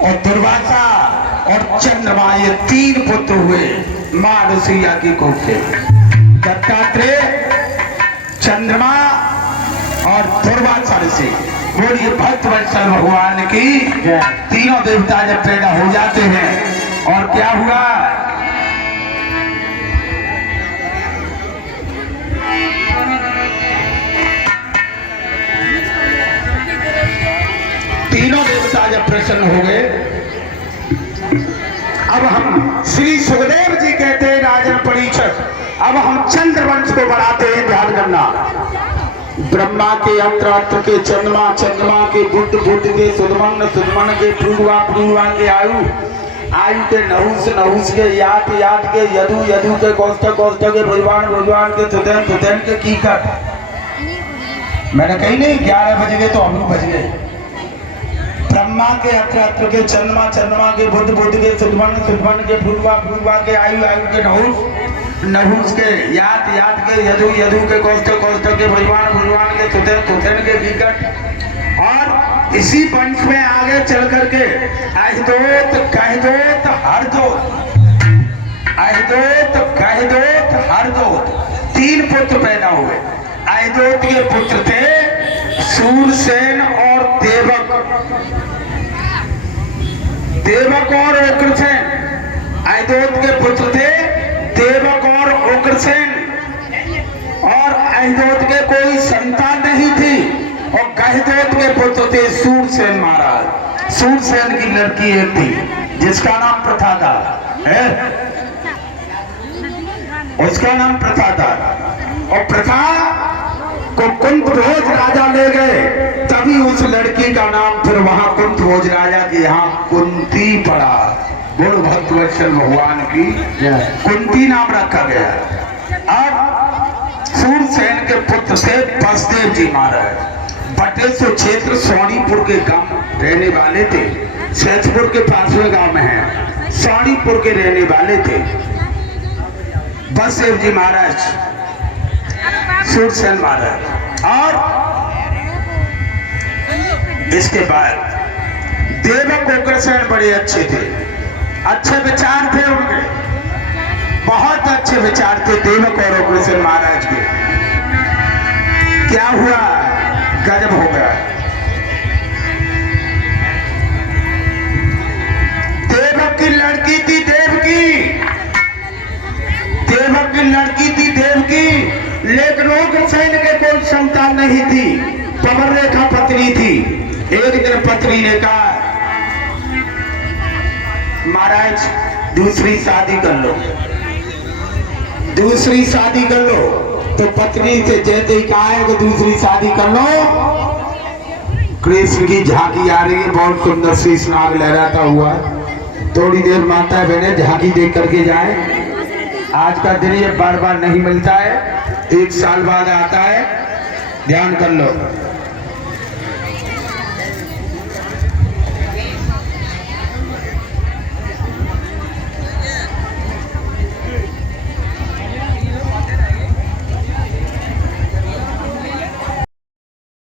और दुर्वासा और चंद्रमा, ये तीन पुत्र हुए मां अनुसुईया की कोख से। दत्तात्रेय, चंद्रमा और दुर्वासा ऋषि। बोलिए भक्तवत्सल भगवान की। तीनों देवता जब पैदा हो जाते हैं और क्या हुआ, तीनों देवता जब प्रसन्न हो गए, अब हम श्री सुखदेव जी कहते हैं राजन परीक्षक, अब हम चंद्रवंश को बढ़ाते हैं। ध्यान करना, ब्रह्मा के अंतरात्र के चंद्रमा, चंद्रमा के बुद्ध, बुद्ध के सुदमन, सुदमन के पूर्वा, पूर्वा के आयु, आयु के नहुस, नहुस के यात, यात के यदु, यदु के कौष्टक, कौष्टक के भगवान, भगवान के तुतैन, तुतैन के कीकट। मैंने कही नहीं 11 बज गए तो हम बज गए। ब्रह्मा के अत्र के चंद्रमा, चंद्रमा के बुद्ध, बुद्ध के सुदमन, सुदमन के पूर्वा, पूर्वा के आयु, आयु के नहुस, नहुस के यात, यात के यदु, यदु के कौष्टक, कौष्टक के भगवान, भगवान के तुतैन, तुतैन के कीकट। और इसी वंश में आगे चल करके अहिदोत, कहदोत, हरदोत, अहिदोत, कहदोत, हरदोत, तीन पुत्र पैदा हुए। अहिदोत के पुत्र थे सूरसेन और देवक, देवक और उग्रसेन। अहिदोत के पुत्र थे देवक और उग्रसेन, और अहिदोत के कोई संतान नहीं थी। और कहदोत के पुत्र थे सूरसेन महाराज। सूरसेन की लड़की एक थी जिसका नाम प्रथा था, उसका नाम प्रथा था। और प्रथा को कुंतभोज राजा ले गए, तभी उस लड़की का नाम फिर वहां कुंतभोज राजा के यहाँ कुंती पड़ा। बोल भक्तवत्सल भगवान की। कुंती नाम रखा गया। अब सूरसेन के पुत्र से बसदेव जी महाराज बटेश्वर क्षेत्र सोनीपुर के गांव रहने वाले थे। सैजपुर के पासवे गांव में है, सोनीपुर के रहने वाले थे बसदेव जी महाराज, सूरसेन महाराज। और इसके बाद देवक उग्रसेन बड़े अच्छे थे, अच्छे विचार थे उनके, बहुत अच्छे विचार थे देवक और उग्रसेन महाराज के। क्या हुआ, गजब हो गया। देवक की लड़की थी देवकी, देवक की लड़की थी देवकी, लेकिन उग्रसेन के कोई संतान नहीं थी। पवन रेखा पत्नी थी। एक दिन पत्नी ने कहा महाराज दूसरी शादी कर लो, दूसरी शादी कर लो। तो पत्नी से जैसे ही कहा है कि दूसरी शादी कर लो, कृष्ण की झांकी आ रही है, बहुत सुंदर शीश नाग लहराता हुआ। थोड़ी देर माता बहने झांकी देख करके जाए। आज का दिन ये बार बार नहीं मिलता है, 1 साल बाद आता है, ध्यान कर लो।